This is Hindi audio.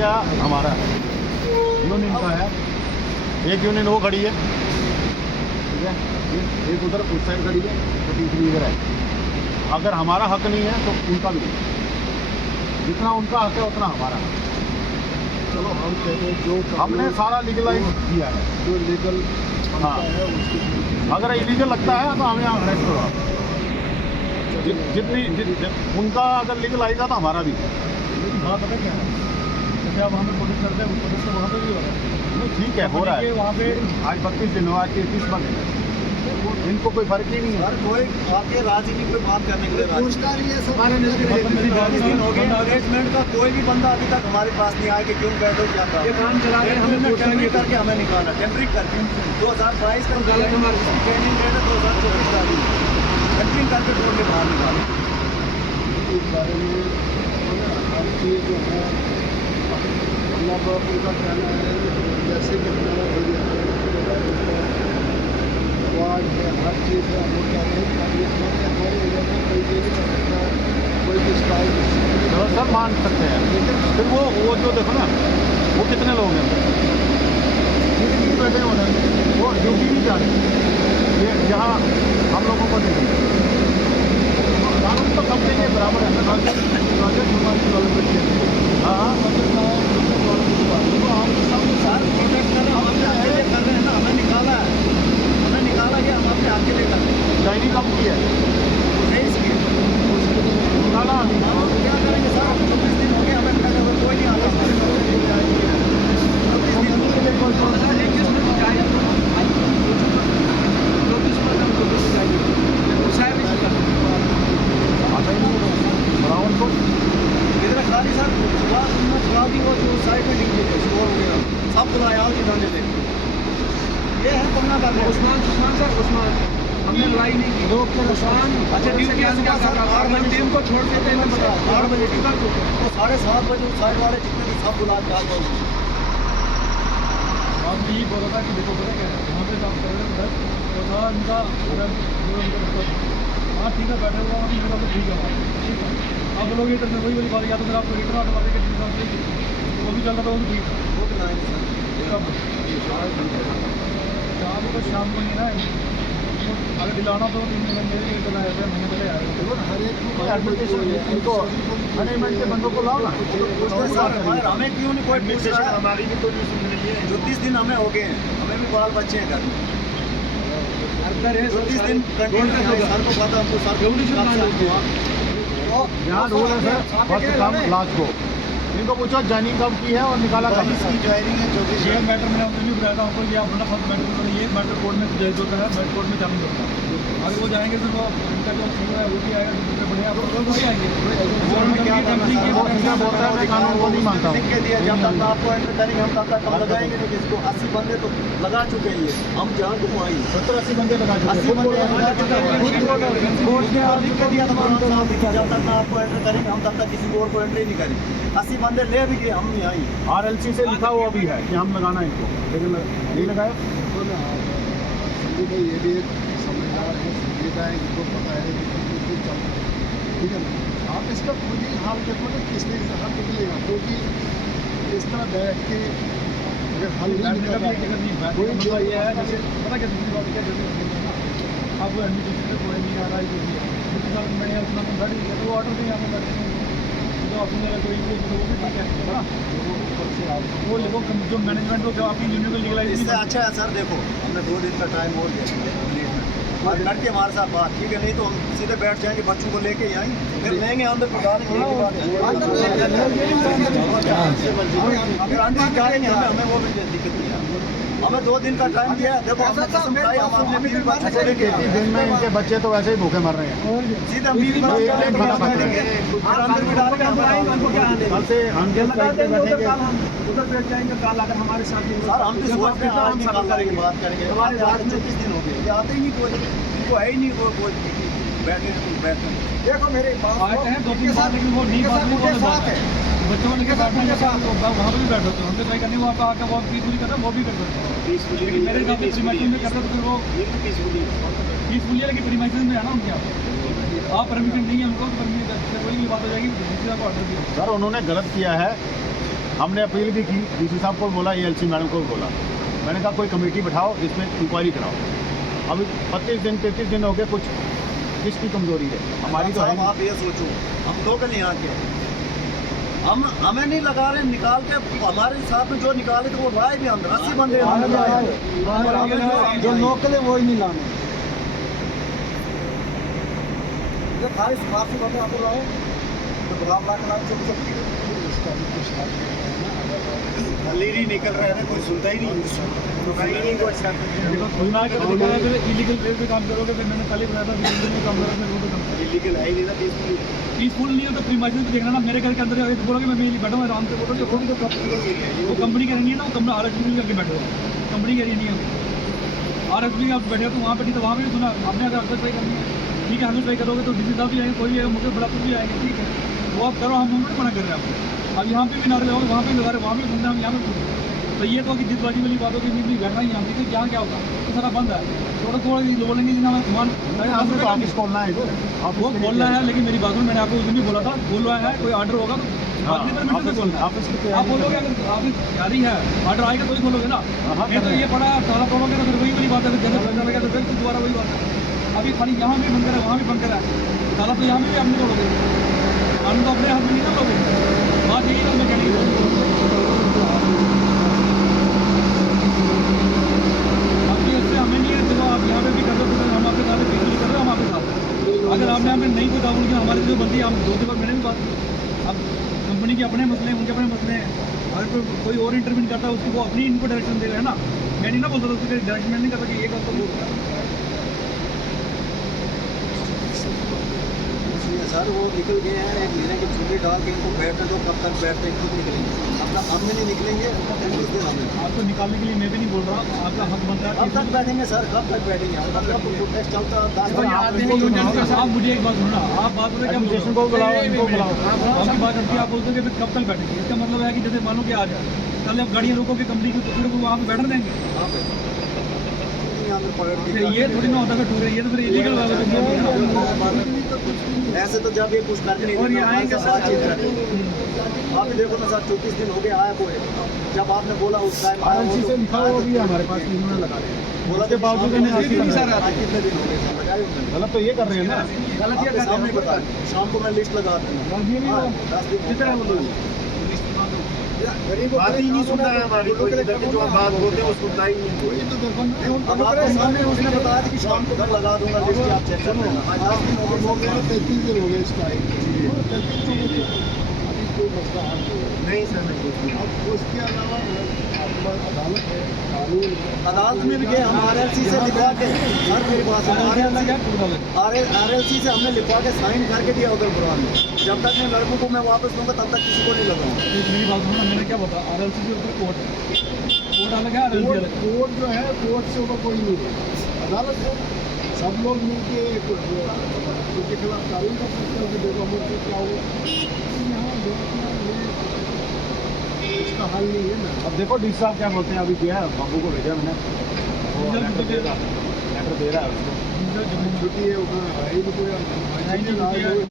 एरिया हमारा है, यूनियन का है। एक यूनियन वो खड़ी है, ठीक है, एक उधर उस साइड खड़ी है, तो तीसरी इधर है। अगर हमारा हक नहीं है तो उनका भी नहीं, जितना उनका हक है उतना हमारा हक। चलो हम कहते हैं जो हमने सारा लीगलाइज किया है, जो लीगल हाँ। है उसके अगर इलीगल लगता है तो हमें अरेस्ट करो। उनका अगर लीगल आएगा तो हमारा भी। बात पता क्या है, जैसे आप वहाँ पे प्रोटेस्ट करते हैं, प्रोटेस्ट तो वहाँ पे भी हो रहा है। नहीं ठीक है, हो रहा है। वहाँ पे आज 32 दिन हुआ, 33 दिन, इनको कोई फर्क ही नहीं है। सर कोई आके राजनीति कोई बात करने के लिए राजी पूछता नहीं है सब। दिन हो गए मैनेजमेंट का कोई भी बंदा अभी तक हमारे पास नहीं आया कि क्यों बैठो क्या काम चला रहे हमें टेम्परिंग करके हमें निकाला, टेम्परिंग करके 2022 का ट्रेनिंग डेट है, 2024 का टेम्परिंग करके बोर्ड के बाहर निकाला। इस बारे में हर चीज़ जो है अल्लाह बाप उनका कहना है जैसे कि हमारा आवाज़ है, हर चीज़ है, हम लोग कहते हैं हमारे एरिया में कोई भी नहीं कर सकता, कोई भी स्टाइल सब मान सकते हैं, लेकिन फिर वो जो देखो ना, वो कितने लोग हैं बैठे हो रहे हैं, वो ड्यूटी नहीं जा रही, ये यहाँ हम लोगों को नहीं देंगे। कानून तो सब के लिए बराबर है ना, हाँ सर प्रोटेस्ट कर रहे हैं, हम अपने हक के लिए कर रहे हैं ना, हमें निकाला है, हमें निकाला कि हम अपने हक के लिए कर रहे हैं, ज्वाइनिंग कब की है, नहीं इसकी निकाला हम क्या करेंगे सर, 24 दिन हो गए हमें कोई नहीं आता। 24 इधर खाली सर छुड़ा दी, वो जो साइड में डीजे स्टोर वगैरह सब बुलाया आओ जिन्होंने ले, ये है तुमने कर रहे उस्मान सर, उस्मान हमने लड़ाई नहीं की। उस्मान अच्छा ड्यूटी आज क्या कर रहा था, हम टीम को छोड़ देते हैं 8 बजे तो 7:30 बजे उस साइड वाले जितने भी सब बुला के आ जाओ। आपने यही बोला था कि देखो पता क्या है, वहाँ पे काम कर रहे थे तो था इनका हाँ ठीक है बैठे हुआ हम तो ठीक है, ठीक है आप लोग ये करने वही वाली बात, या तो फिर आपको रिटर्न आने वाले के वो भी चल रहा था, वो भी ठीक वो भी लाएंगे सर, कब शाम को नहीं ना, अगर दिलाना तो 3 महीने दिलाया था, महीने पहले आया हर एक इनको मैनेजमेंट के बंदों को लाओ ना। हमें क्यों नहीं कोई पूछ रहा है, हमारी भी तो नहीं सुन रही है। 34 दिन हमें हो गए हैं, हमें भी बाल बच्चे हैं घर में, 34 दिन कंटिन्यू सर को पता, हमको सर यहाँ रूल है सर, फर्स्ट कम लास्ट को। इनको पूछो ज्वाइनिंग कब की है और निकाला कब है। इसकी ज्वाइनिंग है 24 ये मैटर मैंने आपको नहीं बताया था आपको, ये अपना फर्स्ट मैटर ये मैटर कोर्ट में जज होता है, मैटर कोर्ट में चालू होता है। अगर वो जाएंगे फिर वो उनका जो सीन है वो भी आएगा, दूसरे बढ़िया आप लोग भी आएंगे। क्या करना है, वो सीधा बोलता है मैं कानून को नहीं मानता हूँ। लिख के दिया जब तक आपको एंटर करेंगे हम तब तक हम लगाएंगे नहीं किसको। 80 बंदे तो लगा चुके हैं, हम जहाँ तो वहाँ ही 70-80 बंदे लगा 80 बंदे लिख के दिया था जब तक आपको एंटर करेंगे हम तब तक किसी और को एंट्री नहीं करेंगे। 80 बंदे ले भी गए, हम नहीं आई। RLC से लिखा हुआ भी है कि हम लगाना इनको, लेकिन नहीं लगाया। संजय भाई ये भी एक समझदार है, संजीदा है, इनको पता है कि बिल्कुल चल रहा है, ठीक है ना। आप इसका खुद ही हाल देखो ना किसने इसका हल निकलेगा, क्योंकि इस तरह बैठ के अगर हल नहीं निकलेगा कोई ये है जैसे पता क्या दूसरी बात क्या, जैसे अब एडमिशन में कोई नहीं आ रहा है, जो भी है मैंने अपना गाड़ी है तो ऑर्डर देंगे आपको बैठे तो अपने कोई वो भी ठीक है ना, वो लोगों जो मैनेजमेंट को आपकी यूनियन को लीगलाइज इससे अच्छा है सर, देखो हमने 2 दिन का टाइम और दिया और लड़के हमारे साथ बात, ठीक है, नहीं तो हम सीधे बैठ जाएंगे बच्चों को लेके ही आएंगे, फिर लेंगे अंदर डालेंगे। अगर अंदर डालेंगे हमें वो भी दिक्कत नहीं है। हमें 2 दिन का टाइम दिया है, देखो हमने कसम खाई, हम अपने बीवी बच्चों को लेके 33 दिन में इनके बच्चे तो वैसे ही भूखे मर रहे हैं। सीधे हम बीवी बच्चों को लेके अंदर भी डालेंगे, कल से हम बैठेंगे उधर बैठ जाएंगे, कल अगर हमारे साथ सर हम भी सोच रहे हैं आज निकाल करेंगे, बात करेंगे। हमारे 24 दिन हो गए, ये आते ही नहीं, कोई इनको है ही नहीं कोई बैठे देखो मेरे बात है 2-3 साल, लेकिन वो नहीं बात नहीं साथ है बच्चों के साथ में जैसा वहाँ पर भी बैठ सकते हैं, हमसे ट्राई करनी वहाँ पर आकर बहुत पीसफुली करना वो भी कर सकते हैं, लेकिन मेरे हिसाब से प्रीमाइसेस में करते तो फिर वो पीसफुली है, लेकिन प्रीमाइसेस में है ना उनके आप परमिशन नहीं है हमको, परमिशन कोई भी बात हो जाएगी, दूसरे को ऑर्डर दिया। सर उन्होंने गलत किया है हमने अपील भी की, डीसी साहब को बोला, एएलसी मैडम को भी बोला। मैंने कहा कोई कमेटी बिठाओ, इसमें इंक्वायरी कराओ। अभी 32 दिन 33 दिन हो गए, कुछ किसकी कमजोरी है? हमारी तो है साहब, आप ये सोचो, हम लोकल यहाँ के हैं। हमें नहीं लगा रहे, निकाल के हमारे साथ में जो निकाले थे वो लाए भी अंदर 80 बंदे जो लोकल है वो ही नहीं लाने। खाली सुखासी बंदे आप लाओ तो गुलाब ला के लाओ, चुप चुप इसका भी कुछ हाल नहीं है ना। ही निकल रहा है, कोई सुनता ही नहीं। सुनना है फिर इलीगल वे पे काम करोगे। फिर मैंने पहले बताया था इलीगल में काम करोगे, फिर वो तो इलीगल है ही नहीं ना, पीसफुल नहीं हो तो प्रीमाइजेस पे देखना ना। मेरे घर के अंदर आगे तो बोलोगे मैं यहीं बैठा हूँ आराम से, बोलोगे वो कंपनी का नहीं है ना, वो कंपनी RSB के आगे बैठे हो, कंपनी का नहीं है। RSB आप बैठे हो तो वहाँ पे नहीं, तो वहाँ पे भी सुना आपने अगर आपको ट्राई करनी है, ठीक है, हमें ट्राई करोगे तो डीसी साहब भी आएंगे, कोई भी आएगा, मुझे बड़ा कुछ भी आएंगे, ठीक है, वो आप करो, हम मना कर रहे हैं आपको। अब यहाँ पे भी नारे लगाओगे, वहाँ पे लगा रहे, वहाँ पे सुनते हैं, हम यहाँ पे तो ये तो कि जितबाजी वाली बातों की नहीं बैठना ही यहाँ पे, क्या क्या होगा तो सारा बंद है। थोड़ा थोड़ा बोलेंगे जितना हमें सामान ऑफिस खोलना है इधर, वो बोलना है, लेकिन मेरी बात में मैंने आपको उस दिन भी बोला था, बोल रहा है कोई ऑर्डर होगा तो आदमी परमिशन से बोलना है। ऑफिस की आप बोलोगे अगर ऑफिस जारी है, ऑर्डर आएगा तो ही खोलोगे ना, नहीं तो ये पड़ा ताला तोड़ोगे तो फिर वही वाली बात है, जैसे बंद लगा तो फिर दोबारा वही बात है। अभी खाली यहाँ भी बंद है, वहाँ भी बंद है, ताला तो यहाँ भी आप नहीं तोड़ोगे, कानून तो अपने हाथ में नहीं ना लोगे। बात यही है, मैं कहने हमें नहीं है, चलो आप यहाँ पे भी कर दो, हम आपके साथ बिजली कर रहे हो, हम आपके साथ। अगर आपने हमें नहीं कोई काबू किया, हमारे जो बंदी हम दो बार मैंने भी बात की। अब कंपनी के अपने मसले हैं, उनके अपने मसले हैं, अगर कोई और इंटरव्यू करता है उसको वो अपनी इनको डायरेक्शन देगा, है ना। मैं नहीं ना बोलता था उसको डायरेक्शन नहीं करता कि ये कर तो सर वो निकल गए हैं, 1 महीने की छुट्टी डाल के इनको बैठने दो, कब तक बैठते हैं, खुद निकलेंगे। अपना हम भी नहीं निकलेंगे, आपको निकालने के लिए मैं भी नहीं बोल रहा, आपका हक बनता है। कब तक बैठेंगे सर, कब तक बैठेंगे? मतलब प्रोटेस्ट चलता आप मुझे एक बात सुनना, आप बात करें एडमिनिस्ट्रेशन को बुलाओ, इनको बुलाओ, आपकी बात करती है, आप बोलते हैं कि फिर कब तक बैठेंगे। इसका मतलब है कि जैसे मानो कि आज कल आप गाड़ियाँ रोकोगे कंपनी की तो फिर वो वहाँ पे बैठ देंगे। ये थोड़ी ना होता है टूर, ये तो फिर इलीगल वाला ऐसे तो जब ये कुछ करके और ये आएंगे सर आप भी देखो ना सर, 34 दिन हो गए आया कोई, जब आपने बोला उस टाइम RLC से लिखा हुआ भी है हमारे पास, इन्होंने लगा दिया। बोला के बावजूद कितने दिन हो गए सर लगाए उन्होंने? गलत तो ये कर रहे हैं ना। गलत आपके सामने बता, शाम को मैं लिस्ट लगा दूंगा। 10 दिन कितना बोलोगे बात ही नहीं सुनता है हमारी, कोई इधर की जो आप बात बोलते हैं वो सुनता ही नहीं कोई। अब आपके सामने उसने बताया कि शाम को मैं लगा दूंगा लिस्ट, आप चेक कर लेना। आज 10 दिन हो गए, 33 दिन हो गए इसका। अभी कोई मसला हल नहीं सर नहीं। अब उसके अलावा अदालत है, कानून अदालत में भी गए हम, RLC से लिखवा के, सर मेरी बात सुनो, RLC से हमने लिखवा के साइन करके दिया उधर पुरान में। जब तक मैं लड़कों को मैं वापस दूंगा तब तक किसी को नहीं लगाऊंगा। मेरी बात सुनो, मैंने क्या बता, RLC के ऊपर कोर्ट है, कोर्ट अलग है, RLC अलग है। कोर्ट जो है, कोर्ट से ऊपर कोई नहीं है, अदालत है। सब लोग मिलके उनके खिलाफ कार्रवाई कर सकते हैं कि देखो मुझे क्या हुआ। इसका हल नहीं है ना। अब देखो डीसी साहब क्या बोलते हैं। अभी किया है, बाबू को भेजा मैंने, वो लेटर दे रहा है उसको। छुट्टी है वहाँ,